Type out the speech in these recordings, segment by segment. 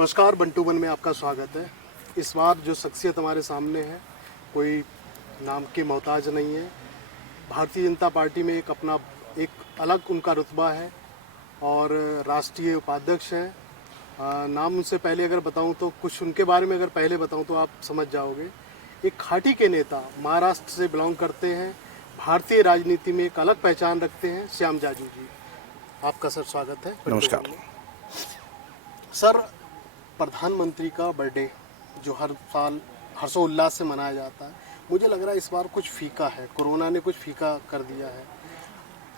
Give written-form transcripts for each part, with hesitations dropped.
नमस्कार, बंटू वन में आपका स्वागत है। इस बार जो शख्सियत हमारे सामने है कोई नाम के मोहताज नहीं है। भारतीय जनता पार्टी में एक अपना एक अलग उनका रुतबा है और राष्ट्रीय उपाध्यक्ष हैं। नाम उनसे पहले अगर बताऊं तो कुछ उनके बारे में अगर पहले बताऊं तो आप समझ जाओगे। एक खाटी के नेता, महाराष्ट्र से बिलोंग करते हैं, भारतीय राजनीति में एक अलग पहचान रखते हैं। श्याम जाजू जी, आपका सर स्वागत है। नमस्कार सर, प्रधानमंत्री का बर्थडे जो हर साल हर्षोल्लास से मनाया जाता है, मुझे लग रहा है इस बार कुछ फीका है। कोरोना ने कुछ फीका कर दिया है,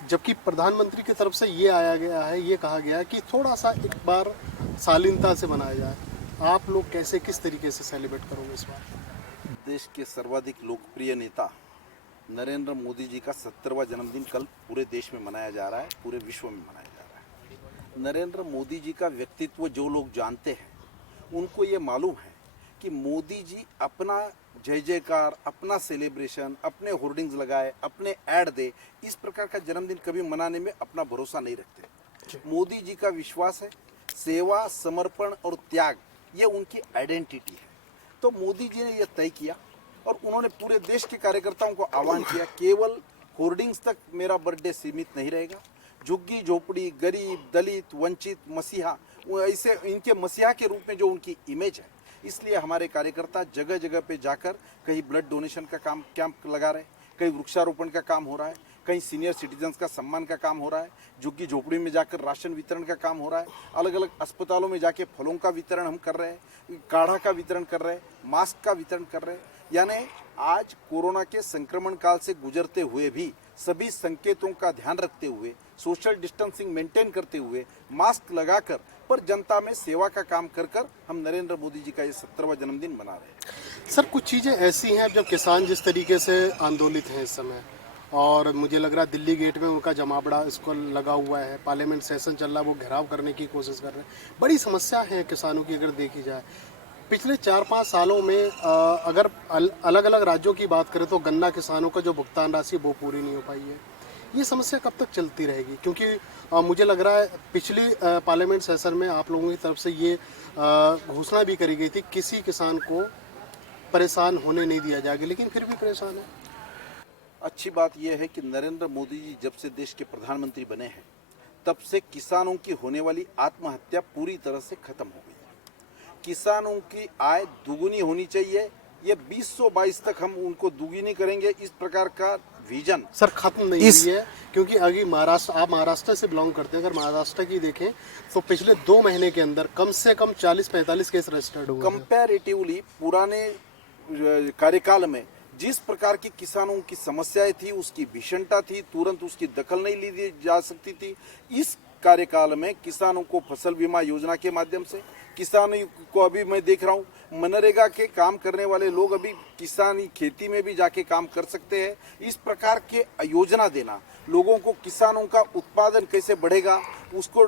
जबकि प्रधानमंत्री की तरफ से ये आया गया है, ये कहा गया है कि थोड़ा सा एक बार शालीनता से मनाया जाए। आप लोग कैसे, किस तरीके से सेलिब्रेट करोगे इस बार? देश के सर्वाधिक लोकप्रिय नेता नरेंद्र मोदी जी का 70वां जन्मदिन कल पूरे देश में मनाया जा रहा है, पूरे विश्व में मनाया जा रहा है। नरेंद्र मोदी जी का व्यक्तित्व जो लोग जानते हैं उनको ये मालूम है कि मोदी जी अपना जय जयकार, अपना सेलिब्रेशन, अपने होर्डिंग्स लगाए, अपने ऐड दे, इस प्रकार का जन्मदिन कभी मनाने में अपना भरोसा नहीं रखते। मोदी जी का विश्वास है, सेवा, समर्पण और त्याग ये उनकी आइडेंटिटी है। तो मोदी जी ने यह तय किया और उन्होंने पूरे देश के कार्यकर्ताओं को आह्वान किया, केवल होर्डिंग्स तक मेरा बर्थडे सीमित नहीं रहेगा। झुग्गी झोपड़ी, गरीब, दलित, वंचित, मसीहा, ऐसे इनके मसीहा के रूप में जो उनकी इमेज है, इसलिए हमारे कार्यकर्ता जगह जगह पे जाकर कहीं ब्लड डोनेशन का काम कैंप लगा रहे हैं, कहीं वृक्षारोपण का काम हो रहा है, कहीं सीनियर सिटीजन्स का सम्मान का काम हो रहा है, झुग्गी झोपड़ी में जाकर राशन वितरण का काम हो रहा है, अलग अलग अस्पतालों में जाके फलों का वितरण हम कर रहे हैं, काढ़ा का वितरण कर रहे हैं, मास्क का वितरण कर रहे हैं। यानी आज कोरोना के संक्रमण काल से गुजरते हुए भी सभी संकेतों का ध्यान रखते हुए, सोशल डिस्टेंसिंग मेंटेन करते हुए, मास्क लगाकर पर जनता में सेवा का काम कर कर हम नरेंद्र मोदी जी का ये 70वां जन्मदिन मना रहे हैं। सर, कुछ चीज़ें ऐसी हैं जब किसान जिस तरीके से आंदोलित हैं इस समय, और मुझे लग रहा है दिल्ली गेट में उनका जमावड़ा इसको लगा हुआ है, पार्लियामेंट सेशन चल रहा है, वो घेराव करने की कोशिश कर रहे हैं। बड़ी समस्या है किसानों की अगर देखी जाए। पिछले 4-5 सालों में अगर अलग अलग राज्यों की बात करें तो गन्ना किसानों का जो भुगतान राशि वो पूरी नहीं हो पाई है। ये समस्या कब तक चलती रहेगी? क्योंकि मुझे लग रहा है पिछली पार्लियामेंट सेशन में आप लोगों की तरफ से ये घोषणा भी करी गई थी, किसी किसान को परेशान होने नहीं दिया जाएगा, लेकिन फिर भी परेशान है। अच्छी बात यह है कि नरेंद्र मोदी जी जब से देश के प्रधानमंत्री बने हैं तब से किसानों की होने वाली आत्महत्या पूरी तरह से खत्म हो गई है। किसानों की आय दुगुनी होनी चाहिए, ये 2022 तक हम उनको दुगुनी करेंगे, इस प्रकार का विजन सर खत्म नहीं हुई है। क्योंकि अभी महाराष्ट्र, आप महाराष्ट्र से बिलोंग करते हैं, अगर महाराष्ट्र की देखें तो पिछले 2 महीने के अंदर कम से कम 40-45 केस रजिस्टर्ड हुए। कंपैरेटिवली पुराने कार्यकाल में जिस प्रकार की किसानों की समस्याएं थी, उसकी भीषणता थी, तुरंत उसकी दखल नहीं ली जा सकती थी। इस कार्यकाल में किसानों को फसल बीमा योजना के माध्यम से, किसानों को अभी मैं देख रहा हूँ मनरेगा के काम करने वाले लोग अभी किसानी खेती में भी जाके काम कर सकते हैं। इस प्रकार के योजना देना, लोगों को किसानों का उत्पादन कैसे बढ़ेगा, उसको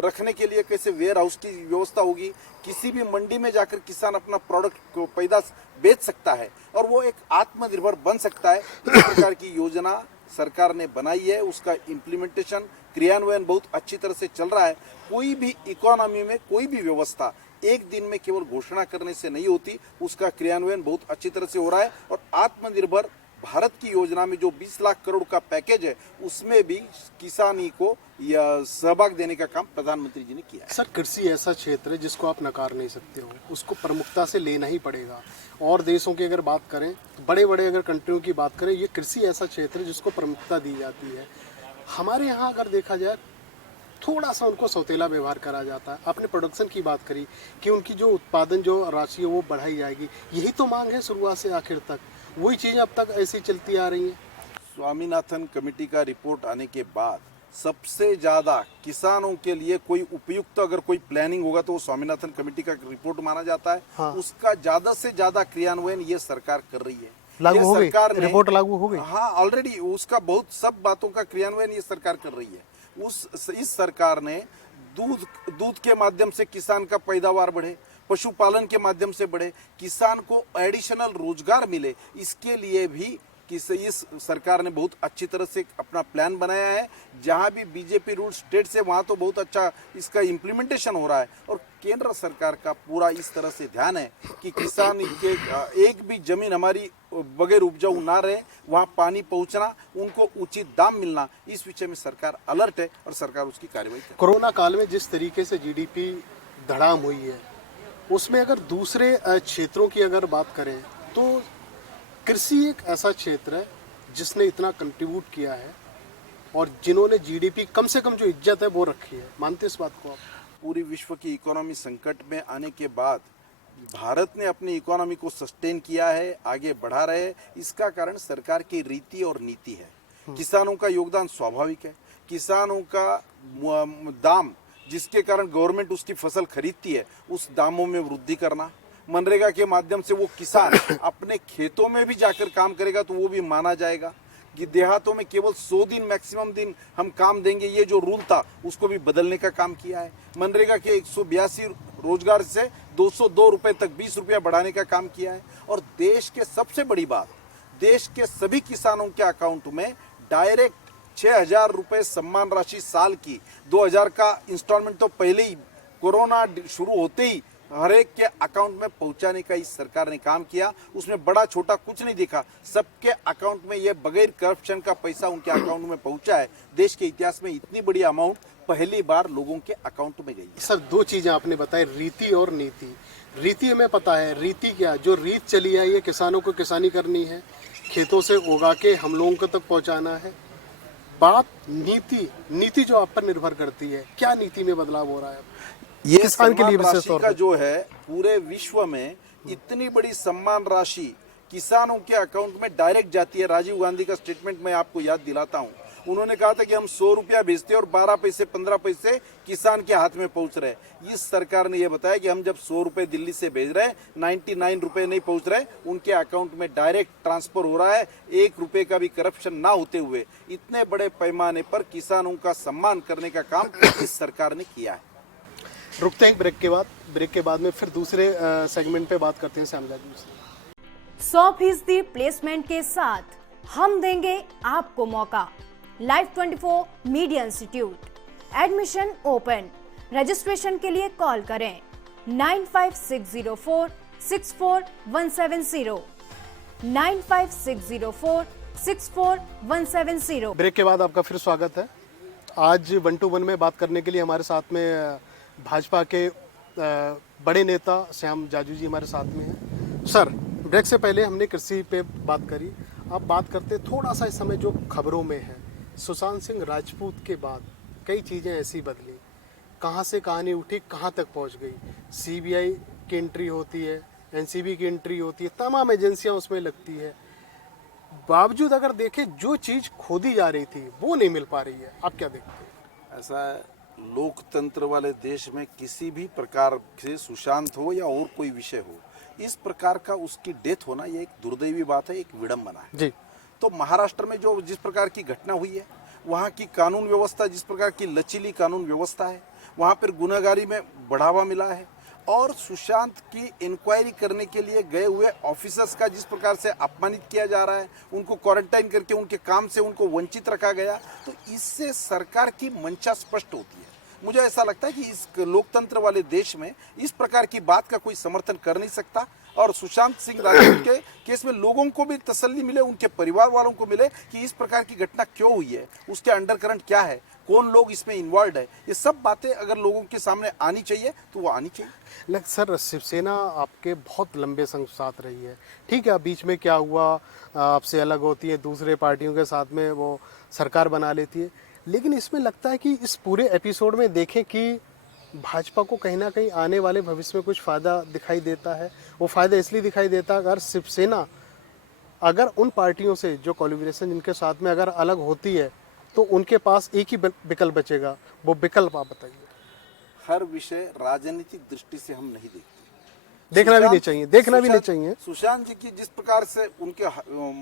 रखने के लिए कैसे वेयर हाउस की व्यवस्था होगी, किसी भी मंडी में जाकर किसान अपना प्रोडक्ट को पैदाश बेच सकता है और वो एक आत्मनिर्भर बन सकता है। इस प्रकार की योजना सरकार ने बनाई है, उसका इम्प्लीमेंटेशन, क्रियान्वयन बहुत अच्छी तरह से चल रहा है। कोई भी इकोनॉमी में कोई भी व्यवस्था एक दिन में केवल घोषणा करने से नहीं होती, उसका क्रियान्वयन बहुत अच्छी तरह से हो रहा है। और आत्मनिर्भर भारत की योजना में जो 20 लाख करोड़ का पैकेज है, उसमें भी किसानी को सहभाग देने का काम प्रधानमंत्री जी ने किया है। सर, कृषि ऐसा क्षेत्र है जिसको आप नकार नहीं सकते हो, उसको प्रमुखता से लेना ही पड़ेगा। और देशों की अगर बात करें, बड़े बड़े अगर कंट्रियों की बात करें, ये कृषि ऐसा क्षेत्र है जिसको प्रमुखता दी जाती है। हमारे यहाँ अगर देखा जाए थोड़ा सा उनको सौतेला व्यवहार करा जाता है। आपने प्रोडक्शन की बात करी कि उनकी जो उत्पादन जो राशि है वो बढ़ाई जाएगी, यही तो मांग है शुरुआत से आखिर तक। वही चीज़ें अब तक ऐसी चलती आ रही हैं। स्वामीनाथन कमेटी का रिपोर्ट आने के बाद सबसे ज़्यादा किसानों के लिए कोई उपयुक्त अगर कोई प्लानिंग होगा तो वो स्वामीनाथन कमेटी का रिपोर्ट माना जाता है। हाँ। उसका ज़्यादा से ज़्यादा क्रियान्वयन ये सरकार कर रही है। लागू हो गई, रिपोर्ट लागू हो गई। हाँ, ऑलरेडी उसका बहुत सब बातों का क्रियान्वयन ये सरकार कर रही है। इस सरकार ने दूध के माध्यम से किसान का पैदावार बढ़े, पशुपालन के माध्यम से बढ़े, किसान को एडिशनल रोजगार मिले, इसके लिए भी कि इस सरकार ने बहुत अच्छी तरह से अपना प्लान बनाया है। जहां भी बीजेपी रूल स्टेट्स है वहां तो बहुत अच्छा इसका इम्प्लीमेंटेशन हो रहा है, और केंद्र सरकार का पूरा इस तरह से ध्यान है कि किसान के एक भी जमीन हमारी बगैर उपजाऊ ना रहे, वहां पानी पहुंचना, उनको उचित दाम मिलना, इस विषय में सरकार अलर्ट है और सरकार उसकी कार्रवाई करे। कोरोना काल में जिस तरीके से जीडीपी धड़ाम हुई है, उसमें अगर दूसरे क्षेत्रों की अगर बात करें तो कृषि एक ऐसा क्षेत्र है जिसने इतना कंट्रीब्यूट किया है और जिन्होंने जीडीपी कम से कम जो इज्जत है वो रखी है। मानते इस बात को आप? पूरी विश्व की इकोनॉमी संकट में आने के बाद भारत ने अपनी इकोनॉमी को सस्टेन किया है, आगे बढ़ा रहे हैं। इसका कारण सरकार की रीति और नीति है। किसानों का योगदान स्वाभाविक है, किसानों का दाम जिसके कारण गवर्नमेंट उसकी फसल खरीदती है, उस दामों में वृद्धि करना, मनरेगा के माध्यम से वो किसान अपने खेतों में भी जाकर काम करेगा तो वो भी माना जाएगा कि देहातों में केवल 100 दिन मैक्सिमम दिन हम काम देंगे, ये जो रूल था उसको भी बदलने का काम किया है। मनरेगा के 182 रोजगार से 202 रुपए तक 20 रुपया बढ़ाने का काम किया है। और देश के सबसे बड़ी बात, देश के सभी किसानों के अकाउंट में डायरेक्ट 6,000 रुपए सम्मान राशि साल की, 2,000 का इंस्टॉलमेंट तो पहले ही कोरोना शुरू होते ही हर एक के अकाउंट में पहुंचाने का इस सरकार ने काम किया। उसमें बड़ा छोटा कुछ नहीं दिखा, सबके अकाउंट में ये बगैर करप्शन का पैसा उनके अकाउंट में पहुंचा है। देश के इतिहास में इतनी बड़ी अमाउंट पहली बार लोगों के अकाउंट में गई है। सर, दो चीजें आपने बताई, रीति और नीति। रीति हमें पता है, रीति क्या, जो रीत चली है ये किसानों को किसानी करनी है, खेतों से उगा के हम लोगों को तक पहुंचाना है। बात नीति, नीति जो आप पर निर्भर करती है, क्या नीति में बदलाव हो रहा है ये किसान के लिए सम्मान विशेष राशि तौर का पर? जो है पूरे विश्व में इतनी बड़ी सम्मान राशि किसानों के अकाउंट में डायरेक्ट जाती है। राजीव गांधी का स्टेटमेंट मैं आपको याद दिलाता हूं, उन्होंने कहा था कि हम 100 रुपया भेजते हैं और 12 पैसे 15 पैसे किसान के हाथ में पहुंच रहे हैं। इस सरकार ने यह बताया कि हम जब 100 रुपए दिल्ली से भेज रहे हैं, 99 रुपए नहीं पहुंच रहे, उनके अकाउंट में डायरेक्ट ट्रांसफर हो रहा है, 1 रुपए का भी करप्शन ना होते हुए। इतने बड़े पैमाने पर किसानों का सम्मान करने का काम इस सरकार ने किया है। रुकते हैं ब्रेक के बाद में फिर दूसरे सेगमेंट पे बात करते हैं श्यामला जी से। 100% प्लेसमेंट के साथ हम देंगे आपको मौका। Live 24 media institute, admission open. Registration के लिए कॉल करें 9560464170, 9560464170। ब्रेक के बाद आपका फिर स्वागत है। आज 1 to 1 में बात करने के लिए हमारे साथ में भाजपा के बड़े नेता श्याम जाजू जी हमारे साथ में हैं। सर, ब्रेक से पहले हमने कृषि पे बात करी, अब बात करते थोड़ा सा इस समय जो खबरों में है। सुशांत सिंह राजपूत के बाद कई चीज़ें ऐसी बदली, कहाँ से कहानी उठी कहाँ तक पहुँच गई। सीबीआई की एंट्री होती है, एनसीबी की एंट्री होती है, तमाम एजेंसियां उसमें लगती है। बावजूद अगर देखें जो चीज़ खोदी जा रही थी वो नहीं मिल पा रही है। आप क्या देखते हैं? ऐसा है, लोकतंत्र वाले देश में किसी भी प्रकार से सुशांत हो या और कोई विषय हो, इस प्रकार का उसकी डेथ होना ये एक दुर्दैवी बात है, एक विडंबना है जी। तो महाराष्ट्र में जो जिस प्रकार की घटना हुई है, वहाँ की कानून व्यवस्था जिस प्रकार की लचीली कानून व्यवस्था है, वहाँ पर गुनाहगारी में बढ़ावा मिला है, और सुशांत की इंक्वायरी करने के लिए गए हुए ऑफिसर्स का जिस प्रकार से अपमानित किया जा रहा है, उनको क्वारंटाइन करके उनके काम से उनको वंचित रखा गया, तो इससे सरकार की मंशा स्पष्ट होती है। मुझे ऐसा लगता है कि इस लोकतंत्र वाले देश में इस प्रकार की बात का कोई समर्थन कर नहीं सकता, और सुशांत सिंह राजपूत के केस में लोगों को भी तसल्ली मिले, उनके परिवार वालों को मिले कि इस प्रकार की घटना क्यों हुई है, उसके अंडरकरंट क्या है, कौन लोग इसमें इन्वॉल्व है, ये सब बातें अगर लोगों के सामने आनी चाहिए तो वो आनी चाहिए। लेकिन सर, शिवसेना आपके बहुत लंबे संग साथ रही है, ठीक है, बीच में क्या हुआ, आपसे अलग होती है, दूसरे पार्टियों के साथ में वो सरकार बना लेती है, लेकिन इसमें लगता है कि इस पूरे एपिसोड में देखें कि भाजपा को कहीं ना कहीं आने वाले भविष्य में कुछ फ़ायदा दिखाई देता है। वो फ़ायदा इसलिए दिखाई देता है अगर शिवसेना अगर उन पार्टियों से जो कोलिब्रेशन जिनके साथ में अगर अलग होती है तो उनके पास एक ही विकल्प बचेगा, वो विकल्प आप बताइए। हर विषय राजनीतिक दृष्टि से हम नहीं देखते, देखना भी नहीं चाहिए, देखना भी नहीं चाहिए। सुशांत जी की जिस प्रकार से उनके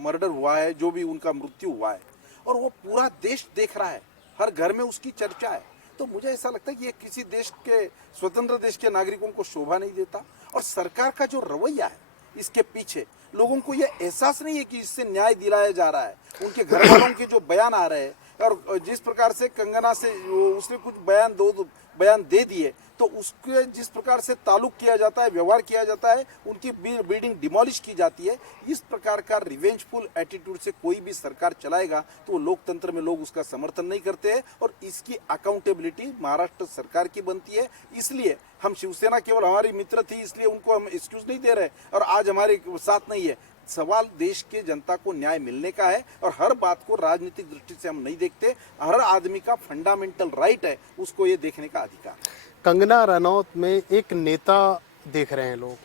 मर्डर हुआ है, जो भी उनका मृत्यु हुआ है, और वो पूरा देश देख रहा है, हर घर में उसकी चर्चा है, तो मुझे ऐसा लगता है कि ये किसी देश के स्वतंत्र देश के नागरिकों को शोभा नहीं देता। और सरकार का जो रवैया है इसके पीछे, लोगों को ये एहसास नहीं है कि इससे न्याय दिलाया जा रहा है। उनके घर वालों के जो बयान आ रहे हैं और जिस प्रकार से कंगना से उसने कुछ बयान दे दिए, तो उसके जिस प्रकार से ताल्लुक किया जाता है, व्यवहार किया जाता है, उनकी बिल्डिंग डिमोलिश की जाती है, इस प्रकार का रिवेंजफुल एटीट्यूड से कोई भी सरकार चलाएगा तो वो लोकतंत्र में लोग उसका समर्थन नहीं करते हैं और इसकी अकाउंटेबिलिटी महाराष्ट्र सरकार की बनती है। इसलिए हम शिवसेना केवल हमारी मित्र थी इसलिए उनको हम एक्सक्यूज नहीं दे रहे और आज हमारे साथ नहीं है। सवाल देश के जनता को न्याय मिलने का है और हर बात को राजनीतिक दृष्टि से हम नहीं देखते। हर आदमी का फंडामेंटल राइट है, उसको ये देखने का अधिकार है। कंगना रनौत में एक नेता देख रहे हैं लोग।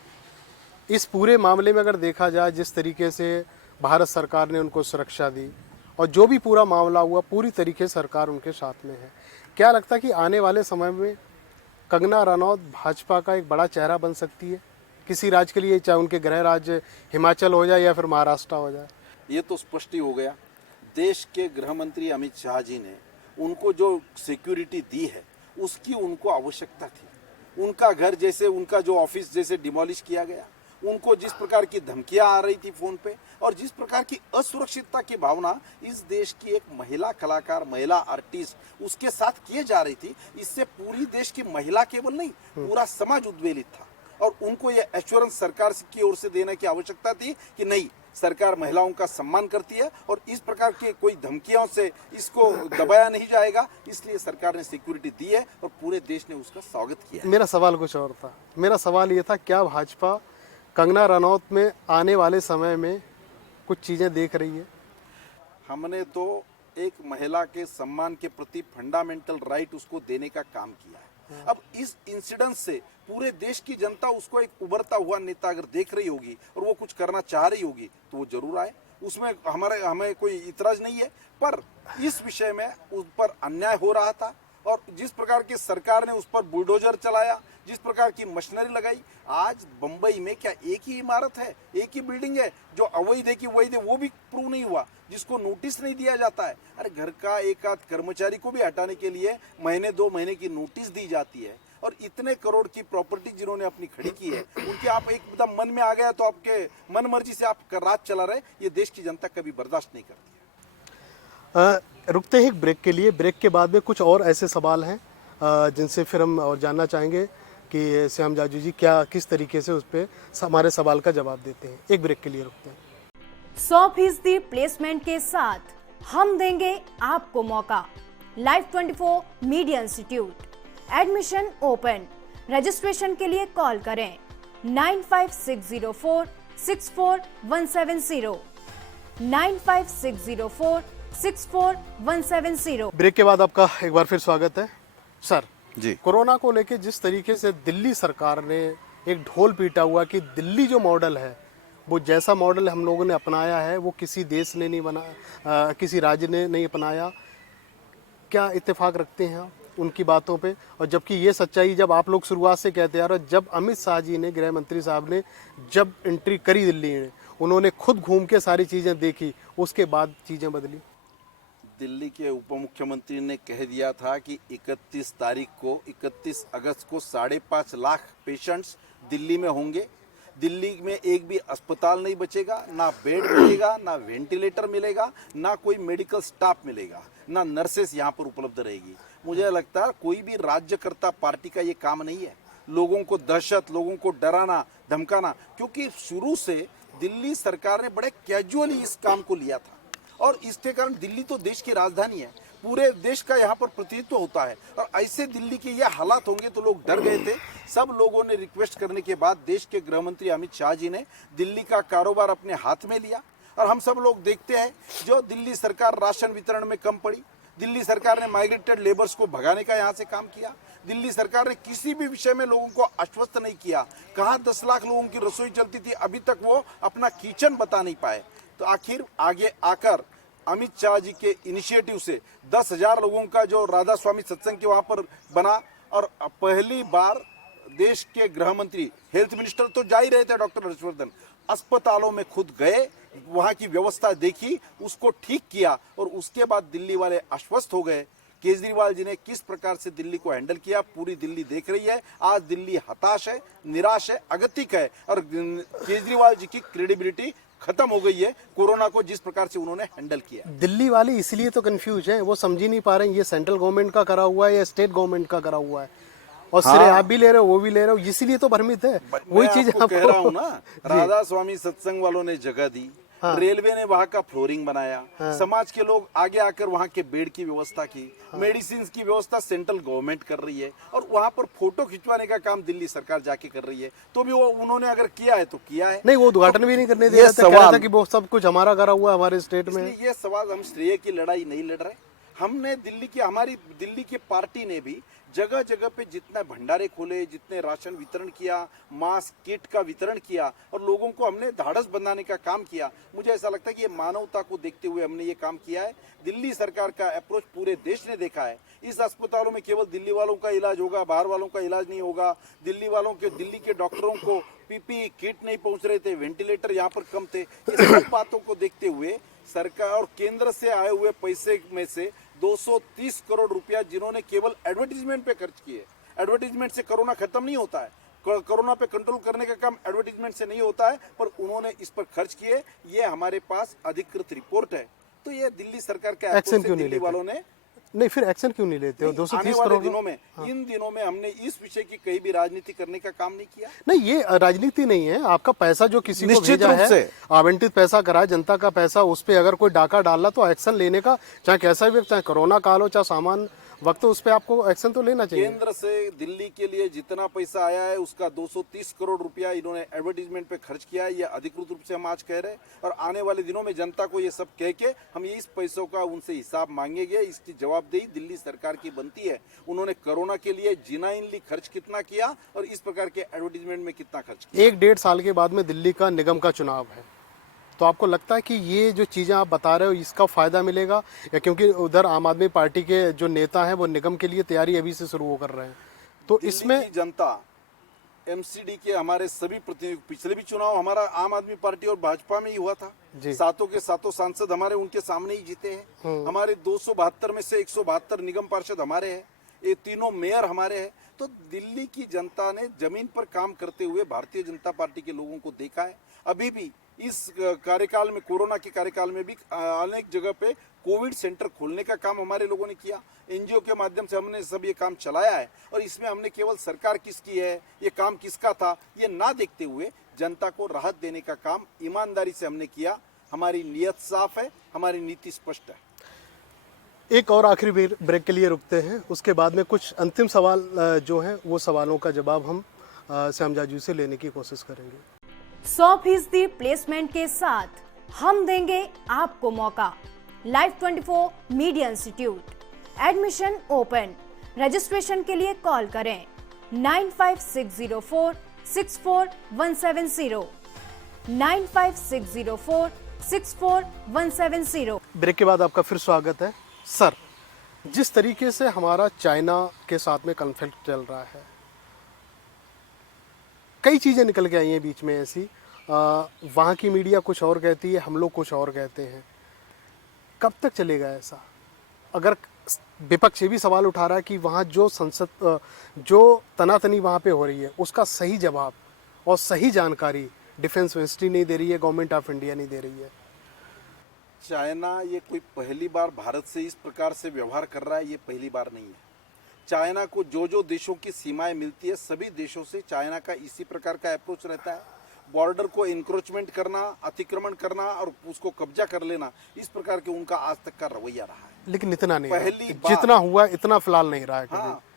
इस पूरे मामले में अगर देखा जाए जिस तरीके से भारत सरकार ने उनको सुरक्षा दी और जो भी पूरा मामला हुआ पूरी तरीके से सरकार उनके साथ में है, क्या लगता है कि आने वाले समय में कंगना रनौत भाजपा का एक बड़ा चेहरा बन सकती है किसी राज्य के लिए, चाहे उनके गृह राज्य हिमाचल हो जाए या फिर महाराष्ट्र हो जाए? ये तो स्पष्ट ही हो गया। देश के गृह मंत्री अमित शाह जी ने उनको जो सिक्योरिटी दी है उसकी उनको आवश्यकता थी। उनका घर जैसे, उनका जो ऑफिस जैसे डिमोलिश किया गया, उनको जिस प्रकार की धमकियां आ रही थी फोन पे और जिस प्रकार की असुरक्षितता की भावना इस देश की एक महिला कलाकार, महिला आर्टिस्ट उसके साथ किए जा रही थी, इससे पूरी देश की महिला केवल नहीं पूरा समाज उद्वेलित था। और उनको ये एश्योरेंस सरकार की ओर से देने की आवश्यकता थी कि नहीं, सरकार महिलाओं का सम्मान करती है और इस प्रकार की कोई धमकियों से इसको दबाया नहीं जाएगा, इसलिए सरकार ने सिक्योरिटी दी है और पूरे देश ने उसका स्वागत किया। मेरा सवाल कुछ और था। मेरा सवाल ये था, क्या भाजपा कंगना रनौत में आने वाले समय में कुछ चीज़ें देख रही है? हमने तो एक महिला के सम्मान के प्रति फंडामेंटल राइट उसको देने का काम किया है। अब इस इंसिडेंट से पूरे देश की जनता उसको एक उभरता हुआ नेता अगर देख रही होगी और वो कुछ करना चाह रही होगी तो वो जरूर आए, उसमें हमें कोई इतराज नहीं है। पर इस विषय में उस पर अन्याय हो रहा था और जिस प्रकार की सरकार ने उस पर बुलडोजर चलाया, जिस प्रकार की मशीनरी लगाई, आज बंबई में क्या एक ही इमारत है, एक ही बिल्डिंग है? जो अवैध है कि वैध है वो भी प्रूव नहीं हुआ, जिसको नोटिस नहीं दिया जाता है। अरे घर का एक आध कर्मचारी को भी हटाने के लिए महीने 2 महीने की नोटिस दी जाती है और इतने करोड़ की प्रॉपर्टी जिन्होंने अपनी खड़ी की है उनके आप एकदम मन में आ गया तो आपके मन मर्जी से आप राज चला रहे, ये देश की जनता कभी बर्दाश्त नहीं करती है। रुकते हैं एक ब्रेक के लिए। ब्रेक के बाद में कुछ और ऐसे सवाल हैं जिनसे फिर हम और जानना चाहेंगे कि श्याम जाजू जी क्या किस तरीके से उस पर हमारे सवाल का जवाब देते हैं। एक ब्रेक के लिए रुकते हैं। 100% प्लेसमेंट के साथ हम देंगे आपको मौका। Live 24 media institute, admission open. Registration के लिए कॉल करें 9560464170 9560464170। ब्रेक के बाद आपका एक बार फिर स्वागत है सर जी। कोरोना को लेके जिस तरीके से दिल्ली सरकार ने एक ढोल पीटा हुआ कि दिल्ली जो मॉडल है वो जैसा मॉडल हम लोगों ने अपनाया है वो किसी देश ने नहीं बनाया, किसी राज्य ने नहीं अपनाया, क्या इत्तेफाक रखते हैं आप उनकी बातों पे? और जबकि ये सच्चाई जब आप लोग शुरुआत से कहते आ रहे हो, जब अमित शाह जी ने, गृह मंत्री साहब ने जब एंट्री करी दिल्ली में, उन्होंने खुद घूम के सारी चीज़ें देखी, उसके बाद चीज़ें बदली। दिल्ली के उप मुख्यमंत्री ने कह दिया था कि 31 अगस्त को 5.5 लाख पेशेंट्स दिल्ली में होंगे। दिल्ली में एक भी अस्पताल नहीं बचेगा, ना बेड मिलेगा, ना वेंटिलेटर मिलेगा, ना कोई मेडिकल स्टाफ मिलेगा, ना नर्सेस यहाँ पर उपलब्ध रहेगी। मुझे लगता है कोई भी राज्यकर्ता पार्टी का ये काम नहीं है, लोगों को दहशत, लोगों को डराना धमकाना, क्योंकि शुरू से दिल्ली सरकार ने बड़े कैजुअली इस काम को लिया था और इसके कारण दिल्ली तो देश की राजधानी है, पूरे देश का यहाँ पर प्रतिनिधित्व होता है और ऐसे दिल्ली के ये हालात होंगे तो लोग डर गए थे। सब लोगों ने रिक्वेस्ट करने के बाद देश के गृह मंत्री अमित शाह जी ने दिल्ली का कारोबार अपने हाथ में लिया और हम सब लोग देखते हैं जो दिल्ली सरकार राशन वितरण में कम पड़ी, दिल्ली सरकार ने माइग्रेटेड लेबर्स को भगाने का यहाँ से काम किया, दिल्ली सरकार ने किसी भी विषय में लोगों को आश्वस्त नहीं किया। कहाँ 10 लाख लोगों की रसोई चलती थी, अभी तक वो अपना किचन बता नहीं पाए। तो आखिर आगे आकर अमित शाह जी के इनिशिएटिव से 10,000 लोगों का जो राधा स्वामी सत्संग के वहाँ पर बना और पहली बार देश के गृह मंत्री, हेल्थ मिनिस्टर तो जा ही रहे थे डॉक्टर हर्षवर्धन, अस्पतालों में खुद गए, वहाँ की व्यवस्था देखी, उसको ठीक किया और उसके बाद दिल्ली वाले आश्वस्त हो गए केजरीवाल जी ने किस प्रकार से दिल्ली को हैंडल किया, पूरी दिल्ली देख रही है। आज दिल्ली हताश है, निराश है, अगतिक है और केजरीवाल जी की क्रेडिबिलिटी खत्म हो गई है कोरोना को जिस प्रकार से उन्होंने हैंडल किया। दिल्ली वाले इसलिए तो कंफ्यूज हैं, वो समझ ही नहीं पा रहे हैं ये सेंट्रल गवर्नमेंट का करा हुआ है या स्टेट गवर्नमेंट का करा हुआ है, और सिरे आप भी ले रहे हो वो भी ले रहे हो, इसीलिए तो भ्रमित है। वही चीज आपको कह रहा हूँ ना, राधा स्वामी सत्संग वालों ने जगह दी, रेलवे ने वहाँ का फ्लोरिंग बनाया, समाज के लोग आगे आकर वहाँ के बेड की व्यवस्था की, मेडिसिन की व्यवस्था सेंट्रल गवर्नमेंट कर रही है और वहाँ पर फोटो खिंचवाने का काम दिल्ली सरकार जाके कर रही है। तो भी वो उन्होंने अगर किया है तो किया है, नहीं वो उद्घाटन भी नहीं करने दे रहा था, कह रहा था कि वो सब कुछ हमारा करा हुआ है हमारे स्टेट में। ये सवाल, हम श्रेय की लड़ाई नहीं लड़ रहे, हमने हमारी दिल्ली की पार्टी ने भी जगह जगह पे जितने भंडारे खोले, जितने राशन वितरण किया, मास्क किट का वितरण किया और लोगों को हमने ढाढ़स बंधाने का काम किया। मुझे ऐसा लगता है कि ये मानवता को देखते हुए हमने ये काम किया है। दिल्ली सरकार का अप्रोच पूरे देश ने देखा है। इस अस्पतालों में केवल दिल्ली वालों का इलाज होगा, बाहर वालों का इलाज नहीं होगा। दिल्ली के डॉक्टरों को पीपीई किट नहीं पहुंच रहे थे, वेंटिलेटर यहाँ पर कम थे। ये सब बातों को देखते हुए सरकार और केंद्र से आए हुए पैसे में से 230 करोड़ रुपया जिन्होंने केवल एडवर्टीजमेंट पे खर्च किए, एडवर्टीजमेंट से कोरोना खत्म नहीं होता है, कोरोना पे कंट्रोल करने का काम एडवर्टीजमेंट से नहीं होता है, पर उन्होंने इस पर खर्च किए। ये हमारे पास अधिकृत रिपोर्ट है। तो ये दिल्ली सरकार का एक्शन क्यों नहीं दिल्ली वालों ने नहीं, फिर एक्शन क्यों नहीं लेते हो? 230 करोड़ दिनों में, इन दिनों में हमने इस विषय की कहीं भी राजनीति करने का काम नहीं किया। नहीं, ये राजनीति नहीं है। आपका पैसा जो किसी को भेजा है, आवंटित पैसा करा है, जनता का पैसा, उस पे अगर कोई डाका डाला तो एक्शन लेने का, चाहे कैसा भी, चाहे कोरोना काल हो चाहे सामान वक्त, उस पे आपको एक्शन तो लेना चाहिए। केंद्र से दिल्ली के लिए जितना पैसा आया है उसका 230 करोड़ रुपया इन्होंने एडवर्टीजमेंट पे खर्च किया है। ये अधिकृत रूप से हम आज कह रहे हैं और आने वाले दिनों में जनता को ये सब कह के हम इस पैसों का उनसे हिसाब मांगेंगे। इसकी जवाबदेही दिल्ली सरकार की बनती है। उन्होंने कोरोना के लिए जिनाइनली खर्च कितना किया और इस प्रकार के एडवर्टीजमेंट में कितना खर्च किया। 1-1.5 साल के बाद में दिल्ली का निगम का चुनाव है, तो आपको लगता है कि ये जो चीज़ें आप बता रहे हो इसका फ़ायदा मिलेगा, या क्योंकि उधर आम आदमी पार्टी के जो नेता हैं वो निगम के लिए तैयारी अभी से शुरू कर रहे हैं, तो इसमें जनता एमसीडी के हमारे सभी प्रतिनिधि, पिछले भी चुनाव हमारा आम आदमी पार्टी और भाजपा में ही हुआ था, सातों के सातों सांसद हमारे उनके सामने ही जीते हैं। हमारे 272 में से 172 निगम पार्षद हमारे हैं, ये तीनों मेयर हमारे हैं। तो दिल्ली की जनता ने जमीन पर काम करते हुए भारतीय जनता पार्टी के लोगों को देखा है। अभी भी इस कार्यकाल में, कोरोना के कार्यकाल में भी अनेक जगह पे कोविड सेंटर खोलने का काम हमारे लोगों ने किया। एनजीओ के माध्यम से हमने सब ये काम चलाया है और इसमें हमने केवल सरकार किसकी है, ये काम किसका था, ये ना देखते हुए जनता को राहत देने का काम ईमानदारी से हमने किया। हमारी नीयत साफ है, हमारी नीति स्पष्ट है। एक और आखिरी ब्रेक के लिए रुकते हैं, उसके बाद में कुछ अंतिम सवाल जो हैं वो सवालों का जवाब हम श्यामजाजू से लेने की कोशिश करेंगे। 100% प्लेसमेंट के साथ हम देंगे आपको मौका। Live 24 media institute, admission open. Registration के लिए कॉल करें 9560464170, 9560464170। ब्रेक के बाद आपका फिर स्वागत है। सर, जिस तरीके से हमारा चाइना के साथ में कॉन्फ्लिक्ट चल रहा है, कई चीज़ें निकल के आई हैं बीच में ऐसी, वहाँ की मीडिया कुछ और कहती है, हम लोग कुछ और कहते हैं। कब तक चलेगा ऐसा? अगर विपक्ष ये भी सवाल उठा रहा है कि वहाँ जो संसद जो तनातनी वहाँ पे हो रही है उसका सही जवाब और सही जानकारी डिफेंस मिनिस्ट्री नहीं दे रही है, गवर्नमेंट ऑफ इंडिया नहीं दे रही है। चाइना ये कोई पहली बार भारत से इस प्रकार से व्यवहार कर रहा है, ये पहली बार नहीं है। चाइना को जो देशों की सीमाएं मिलती है, सभी देशों से चाइना का इसी प्रकार का अप्रोच रहता है। बॉर्डर को इंक्रोचमेंट करना, अतिक्रमण करना और उसको कब्जा कर लेना, इस प्रकार के उनका आज तक का रवैया रहा है। लेकिन इतना नहीं, जितना हुआ इतना फिलहाल नहीं रहा है।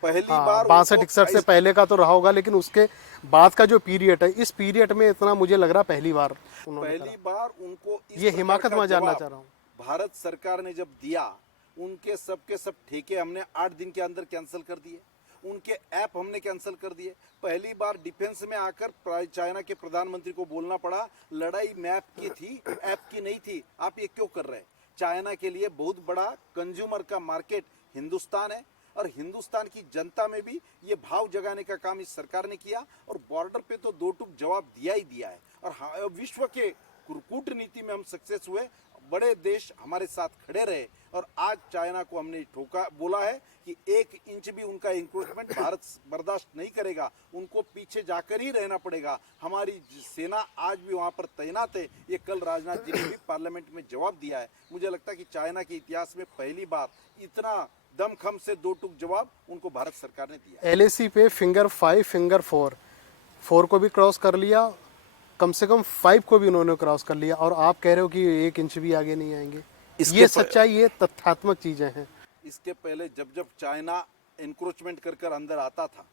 पहली बार 62-61 से पहले का तो रहा होगा, लेकिन उसके बाद का जो पीरियड है, इस पीरियड में इतना मुझे लग रहा पहली बार उनको ये हिमाकत में जानना चाह रहा हूँ। भारत सरकार ने जब दिया, उनके सबके सब ठेके हमने 8 दिन के अंदर कैंसिल कर दिए, उनके ऐप हमने कैंसिल कर दिए। पहली बार डिफेंस में आकर चाइना के प्रधानमंत्री को बोलना पड़ा, लड़ाई मैप की थी, ऐप की नहीं थी, आप ये क्यों कर रहे हैं? चाइना के लिए बहुत बड़ा कंज्यूमर का मार्केट हिंदुस्तान है और हिंदुस्तान की जनता में भी ये भाव जगाने का काम इस सरकार ने किया और बॉर्डर पे तो दो टूक जवाब दिया ही दिया है। और विश्व के कूटनीति में हम सक्सेस हुए, बड़े देश हमारे साथ खड़े रहे और आज चाइना को हमने ठोका बोला है कि 1 इंच भी उनका इंक्रोचमेंट भारत बर्दाश्त नहीं करेगा, उनको पीछे जाकर ही रहना पड़ेगा। हमारी सेना आज भी वहाँ पर तैनात है, ये कल राजनाथ जी ने भी पार्लियामेंट में जवाब दिया है। मुझे लगता है कि चाइना के इतिहास में पहली बार इतना दमखम से 2 टूक जवाब उनको भारत सरकार ने दिया। LAC पे फिंगर 5 फिंगर 4 को भी क्रॉस कर लिया, कम से कम 5 को भी उन्होंने क्रॉस कर लिया, और आप कह रहे हो कि 1 इंच भी आगे नहीं आएंगे। ये सच्चाई, ये तथ्यात्मक चीजें हैं। इसके पहले जब चाइना इंक्रोचमेंट कर अंदर आता था,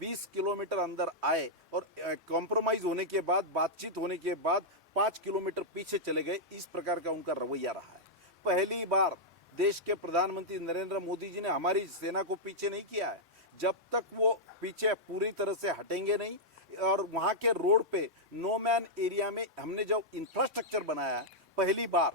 20 किलोमीटर अंदर आए और कॉम्प्रोमाइज होने के बाद, बातचीत होने के बाद 5 किलोमीटर पीछे चले गए। इस प्रकार का उनका रवैया रहा है। पहली बार देश के प्रधानमंत्री नरेंद्र मोदी जी ने हमारी सेना को पीछे नहीं किया है। जब तक वो पीछे पूरी तरह से हटेंगे नहीं, और वहाँ के रोड पे नो मैन एरिया में हमने जो इंफ्रास्ट्रक्चर बनाया है पहली बार,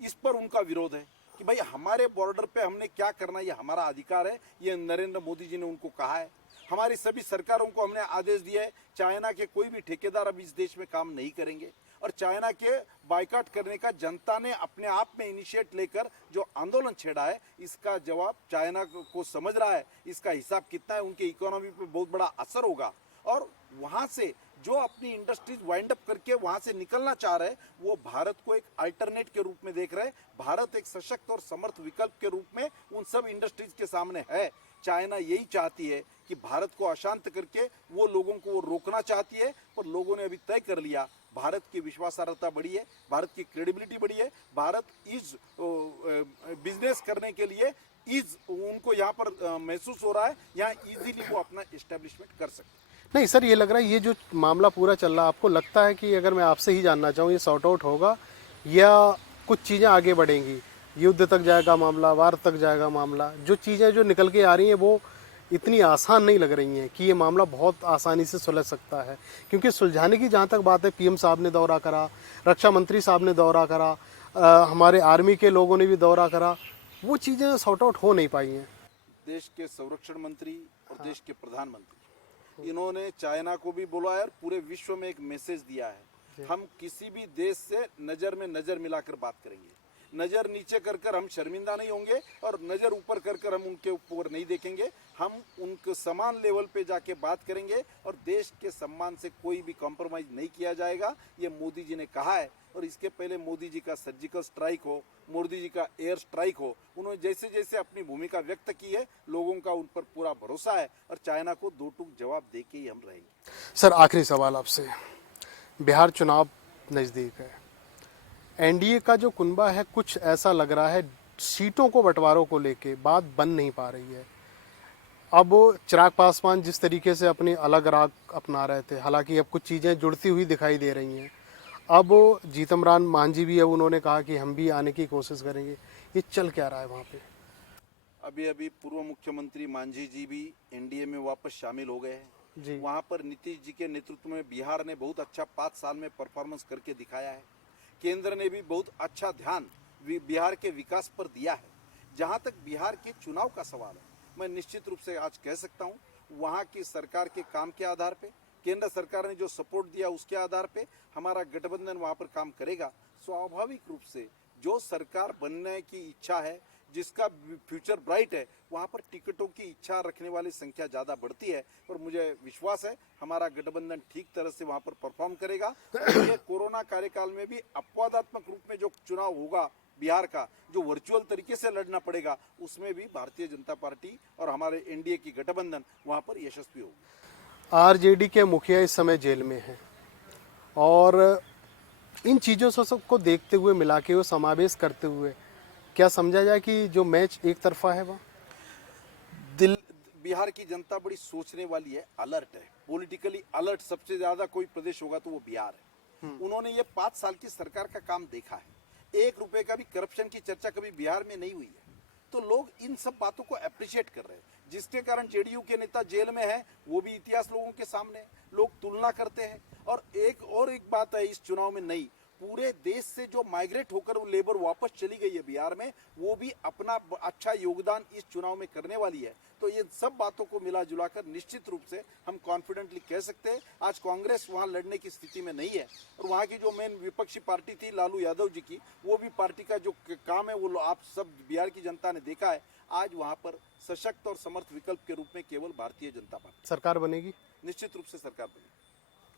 इस पर उनका विरोध है कि भाई हमारे बॉर्डर पे हमने क्या करना, ये हमारा अधिकार है। ये नरेंद्र मोदी जी ने उनको कहा है। हमारी सभी सरकारों को हमने आदेश दिया है, चाइना के कोई भी ठेकेदार अब इस देश में काम नहीं करेंगे। और चाइना के बाइकाट करने का जनता ने अपने आप में इनिशिएट लेकर जो आंदोलन छेड़ा है, इसका जवाब चाइना को समझ रहा है। इसका हिसाब कितना है, उनके इकोनॉमी पे बहुत बड़ा असर होगा। और वहाँ से जो अपनी इंडस्ट्रीज वाइंड अप करके वहाँ से निकलना चाह रहे हैं, वो भारत को एक अल्टरनेट के रूप में देख रहे हैं। भारत एक सशक्त और समर्थ विकल्प के रूप में उन सब इंडस्ट्रीज के सामने है। चाइना यही चाहती है कि भारत को अशांत करके वो लोगों को वो रोकना चाहती है, पर लोगों ने अभी तय कर लिया। भारत की विश्वासार्हता बढ़ी है, भारत की क्रेडिबिलिटी बढ़ी है। भारत इज बिजनेस करने के लिए उनको यहाँ पर महसूस हो रहा है, यहाँ इजीली वो अपना एस्टेब्लिशमेंट कर सकते हैं। नहीं सर, ये लग रहा है ये जो मामला पूरा चल रहा है, आपको लगता है कि अगर मैं आपसे ही जानना चाहूँ, ये सॉर्ट आउट होगा या कुछ चीज़ें आगे बढ़ेंगी? युद्ध तक जाएगा मामला, वार तक जाएगा मामला? जो चीज़ें जो निकल के आ रही हैं वो इतनी आसान नहीं लग रही हैं कि ये मामला बहुत आसानी से सुलझ सकता है। क्योंकि सुलझाने की जहाँ तक बात है, PM साहब ने दौरा करा, रक्षा मंत्री साहब ने दौरा करा, हमारे आर्मी के लोगों ने भी दौरा करा, वो चीज़ें सॉर्ट आउट हो नहीं पाई हैं। देश के संरक्षण मंत्री और देश के प्रधानमंत्री, इन्होंने चाइना को भी बोला है और पूरे विश्व में एक मैसेज दिया है, हम किसी भी देश से नज़र में नज़र मिलाकर बात करेंगे। नज़र नीचे कर हम शर्मिंदा नहीं होंगे और नज़र ऊपर कर हम उनके ऊपर नहीं देखेंगे। हम उनके समान लेवल पे जाके बात करेंगे और देश के सम्मान से कोई भी कॉम्प्रोमाइज़ नहीं किया जाएगा। ये मोदी जी ने कहा है। और इसके पहले मोदी जी का सर्जिकल स्ट्राइक हो, मोदी जी का एयर स्ट्राइक हो, उन्होंने जैसे जैसे अपनी भूमिका व्यक्त की है, लोगों का उन पर पूरा भरोसा है और चाइना को 2 टूक जवाब दे के ही हम रहेंगे। सर, आखिरी सवाल आपसे, बिहार चुनाव नज़दीक है, NDA का जो कुनबा है, कुछ ऐसा लग रहा है सीटों को बंटवारों को लेके बात बन नहीं पा रही है। अब चिराग पासवान जिस तरीके से अपनी अलग राग अपना रहे थे, हालांकि अब कुछ चीज़ें जुड़ती हुई दिखाई दे रही हैं। अब जीतमरान मांझी भी, अब उन्होंने कहा कि हम भी आने की कोशिश करेंगे। ये चल क्या रहा है वहाँ पे? अभी पूर्व मुख्यमंत्री मांझी जी भी NDA में वापस शामिल हो गए हैं जी। वहाँ पर नीतीश जी के नेतृत्व में बिहार ने बहुत अच्छा 5 साल में परफॉर्मेंस करके दिखाया है। केंद्र ने भी बहुत अच्छा ध्यान बिहार के विकास पर दिया है। जहाँ तक बिहार के चुनाव का सवाल है, मैं निश्चित रूप से आज कह सकता हूँ, वहाँ की सरकार के काम के आधार पे, केंद्र सरकार ने जो सपोर्ट दिया उसके आधार पे हमारा गठबंधन वहाँ पर काम करेगा। स्वाभाविक रूप से जो सरकार बनने की इच्छा है, जिसका फ्यूचर ब्राइट है, वहाँ पर टिकटों की इच्छा रखने वाली संख्या ज़्यादा बढ़ती है। और मुझे विश्वास है हमारा गठबंधन ठीक तरह से वहाँ पर परफॉर्म करेगा। ये कोरोना कार्यकाल में भी अपवादात्मक रूप में जो चुनाव होगा बिहार का, जो वर्चुअल तरीके से लड़ना पड़ेगा, उसमें भी भारतीय जनता पार्टी और हमारे NDA की गठबंधन वहाँ पर यशस्वी होगी। RJD के मुखिया इस समय जेल में हैं और इन चीज़ों से सबको देखते हुए, मिला के वो समावेश करते हुए, क्या समझा जाए कि जो मैच एक तरफा है? वह बिहार की जनता बड़ी सोचने वाली है, अलर्ट है, पॉलिटिकली अलर्ट। सबसे ज़्यादा कोई प्रदेश होगा तो वो बिहार है। उन्होंने ये 5 साल की सरकार का काम देखा है। 1 रुपए का भी करप्शन की चर्चा कभी बिहार में नहीं हुई है। तो लोग इन सब बातों को अप्रिशिएट कर रहे हैं, जिसके कारण JDU के नेता जेल में है, वो भी इतिहास लोगों के सामने, लोग तुलना करते हैं। और एक बात है इस चुनाव में नई, पूरे देश से जो माइग्रेट होकर वो लेबर वापस चली गई है बिहार में, वो भी अपना अच्छा योगदान इस चुनाव में करने वाली है। तो ये सब बातों को मिला जुलाकर निश्चित रूप से हम कॉन्फिडेंटली कह सकते हैं आज कांग्रेस वहां लड़ने की स्थिति में नहीं है। और वहां की जो मेन विपक्षी पार्टी थी लालू यादव जी की, वो भी पार्टी का जो काम है वो आप सब बिहार की जनता ने देखा है। आज वहां पर सशक्त और समर्थ विकल्प के रूप में केवल भारतीय जनता पार्टी सरकार बनेगी। निश्चित रूप से सरकार बनेगी।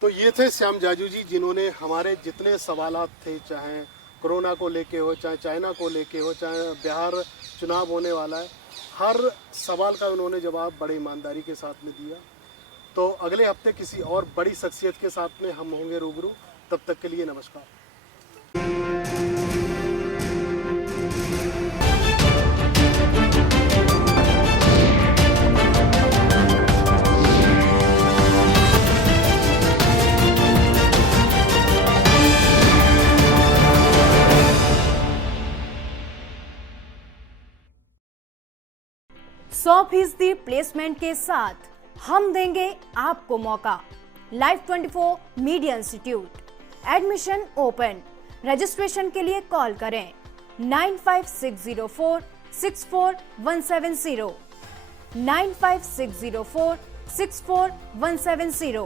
तो ये थे श्याम जाजू जी, जिन्होंने हमारे जितने सवालात थे, चाहे कोरोना को लेके हो, चाहे चाइना को लेके हो, चाहे बिहार चुनाव होने वाला है, हर सवाल का उन्होंने जवाब बड़े ईमानदारी के साथ में दिया। तो अगले हफ्ते किसी और बड़ी शख्सियत के साथ में हम होंगे रूबरू। तब तक के लिए नमस्कार। सौ फीसदी प्लेसमेंट के साथ हम देंगे आपको मौका। Live 24 media institute, admission open. Registration के लिए कॉल करें 95604 64170 95604 64170।